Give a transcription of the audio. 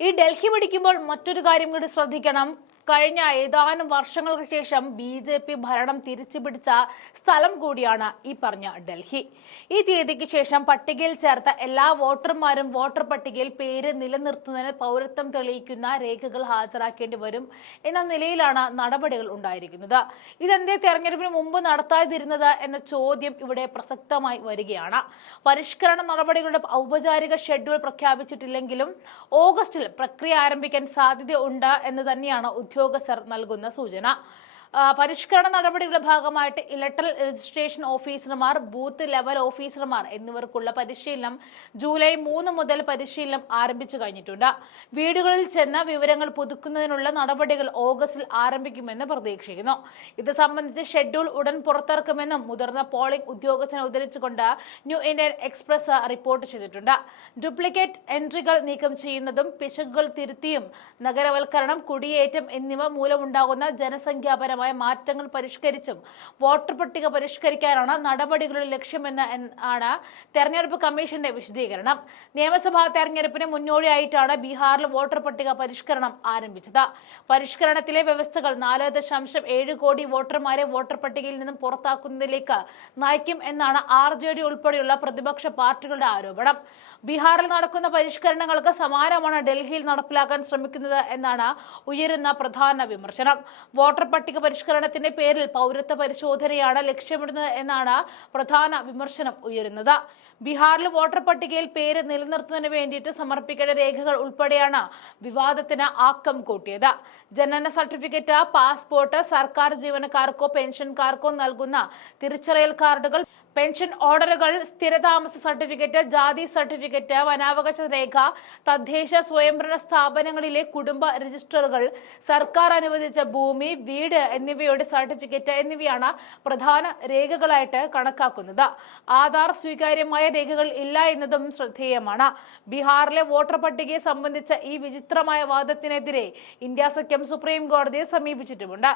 ഈ ഡൽഹി പിടിക്കുമ്പോൾ മറ്റൊരു കാര്യം കൂടി ശ്രദ്ധിക്കണം. കഴിഞ്ഞ ഏതാനും വർഷങ്ങൾക്ക് ശേഷം ബി ജെ പി ഭരണം തിരിച്ചുപിടിച്ച സ്ഥലം കൂടിയാണ് ഈ പറഞ്ഞ ഡൽഹി. ഈ തീയതിക്ക് ശേഷം പട്ടികയിൽ ചേർത്ത എല്ലാ വോട്ടർമാരും വോട്ടർ പട്ടികയിൽ പേര് നിലനിർത്തുന്നതിന് പൗരത്വം തെളിയിക്കുന്ന രേഖകൾ ഹാജരാക്കേണ്ടി വരും എന്ന നിലയിലാണ് നടപടികൾ ഉണ്ടായിരിക്കുന്നത്. ഇതെന്തേ തെരഞ്ഞെടുപ്പിന് മുമ്പ് നടത്താതിരുന്നത് എന്ന ചോദ്യം ഇവിടെ പ്രസക്തമായി വരികയാണ്. പരിഷ്കരണ നടപടികളുടെ ഔപചാരിക ഷെഡ്യൂൾ പ്രഖ്യാപിച്ചിട്ടില്ലെങ്കിലും ഓഗസ്റ്റിൽ പ്രക്രിയ ആരംഭിക്കാൻ സാധ്യതയുണ്ട് എന്ന് തന്നെയാണ് ഉദ്യോഗസ്ഥർ നൽകുന്ന സൂചന. പരിഷ്കരണ നടപടികളുടെ ഭാഗമായിട്ട് ഇലക്ട്രൽ രജിസ്ട്രേഷൻ ഓഫീസർമാർ ബൂത്ത് ലെവൽ ഓഫീസർമാർ എന്നിവർക്കുള്ള പരിശീലനം ജൂലൈ മൂന്ന് മുതൽ പരിശീലനം ആരംഭിച്ചു കഴിഞ്ഞിട്ടുണ്ട്. വീടുകളിൽ ചെന്ന് വിവരങ്ങൾ പുതുക്കുന്നതിനുള്ള നടപടികൾ ഓഗസ്റ്റിൽ ആരംഭിക്കുമെന്ന് പ്രതീക്ഷിക്കുന്നു. ഇത് സംബന്ധിച്ച് ഷെഡ്യൂൾ ഉടൻ പുറത്തിറക്കുമെന്നും മുതിർന്ന പോളിംഗ് ഉദ്യോഗസ്ഥനെ ഉദ്ധരിച്ചുകൊണ്ട് ന്യൂ ഇന്ത്യൻ എക്സ്പ്രസ് റിപ്പോർട്ട് ചെയ്തിട്ടുണ്ട്. ഡ്യൂപ്ലിക്കേറ്റ് എൻട്രികൾ നീക്കം ചെയ്യുന്നതും പിശകുകൾ തിരുത്തിയും നഗരവൽക്കരണം കുടിയേറ്റം എന്നിവ മൂലമുണ്ടാകുന്ന ജനസംഖ്യാപരമായ മാറ്റങ്ങൾ പരിഷ്കരിച്ചും വോട്ടർ പട്ടിക പരിഷ്കരിക്കാനാണ് നടപടികളുടെ ലക്ഷ്യമെന്ന് ആണ് തെരഞ്ഞെടുപ്പ് കമ്മീഷന്റെ വിശദീകരണം. നിയമസഭാ തെരഞ്ഞെടുപ്പിന് മുന്നോടിയായിട്ടാണ് ബീഹാറിൽ വോട്ടർ പട്ടിക പരിഷ്കരണം ആരംഭിച്ചത്. പരിഷ്കരണത്തിലെ വ്യവസ്ഥകൾ നാല് ദശാംശം ഏഴ് കോടി വോട്ടർമാരെ വോട്ടർ പട്ടികയിൽ നിന്നും പുറത്താക്കുന്നതിലേക്ക് നയിക്കും എന്നാണ് ആർ ഉൾപ്പെടെയുള്ള പ്രതിപക്ഷ പാർട്ടികളുടെ ആരോപണം. ബീഹാറിൽ നടക്കുന്ന പരിഷ്കരണങ്ങൾക്ക് സമാനമാണ് ഡൽഹിയിൽ നടപ്പിലാക്കാൻ ശ്രമിക്കുന്നത് എന്നാണ് ഉയരുന്ന പ്രധാന വിമർശനം. വോട്ടർ പട്ടിക പരിഷ്കരണത്തിന്റെ പേരിൽ പൗരത്വ പരിശോധനയാണ് ലക്ഷ്യമിടുന്നത് എന്നാണ് പ്രധാന വിമർശനം ഉയരുന്നത്. ബീഹാറിൽ വോട്ടർ പട്ടികയിൽ പേര് നിലനിർത്തുന്നതിന് വേണ്ടിയിട്ട് സമർപ്പിക്കേണ്ട രേഖകൾ ഉൾപ്പെടെയാണ് വിവാദത്തിന് ആക്കം കൂട്ടിയത്. ജനന സർട്ടിഫിക്കറ്റ് പാസ്പോർട്ട് സർക്കാർ ജീവനക്കാർക്കോ പെൻഷൻകാർക്കോ നൽകുന്ന തിരിച്ചറിയൽ കാർഡുകൾ പെൻഷൻ ഓർഡറുകൾ സ്ഥിരതാമസ സർട്ടിഫിക്കറ്റ് ജാതി സർട്ടിഫിക്കറ്റ് വനാവകാശ രേഖ തദ്ദേശ സ്വയംഭരണ സ്ഥാപനങ്ങളിലെ കുടുംബ രജിസ്റ്ററുകൾ സർക്കാർ അനുവദിച്ച ഭൂമി വീട് എന്നിവയുടെ സർട്ടിഫിക്കറ്റ് എന്നിവയാണ് പ്രധാന രേഖകളായിട്ട് കണക്കാക്കുന്നത്. ആധാർ സ്വീകാര്യമായ രേഖകൾ ഇല്ല എന്നതും ശ്രദ്ധേയമാണ്. ബീഹാറിലെ വോട്ടർ പട്ടികയെ സംബന്ധിച്ച ഈ വിചിത്രമായ വാദത്തിനെതിരെ ഇന്ത്യ സഖ്യം സുപ്രീം കോടതിയെ സമീപിച്ചിട്ടുമുണ്ട്.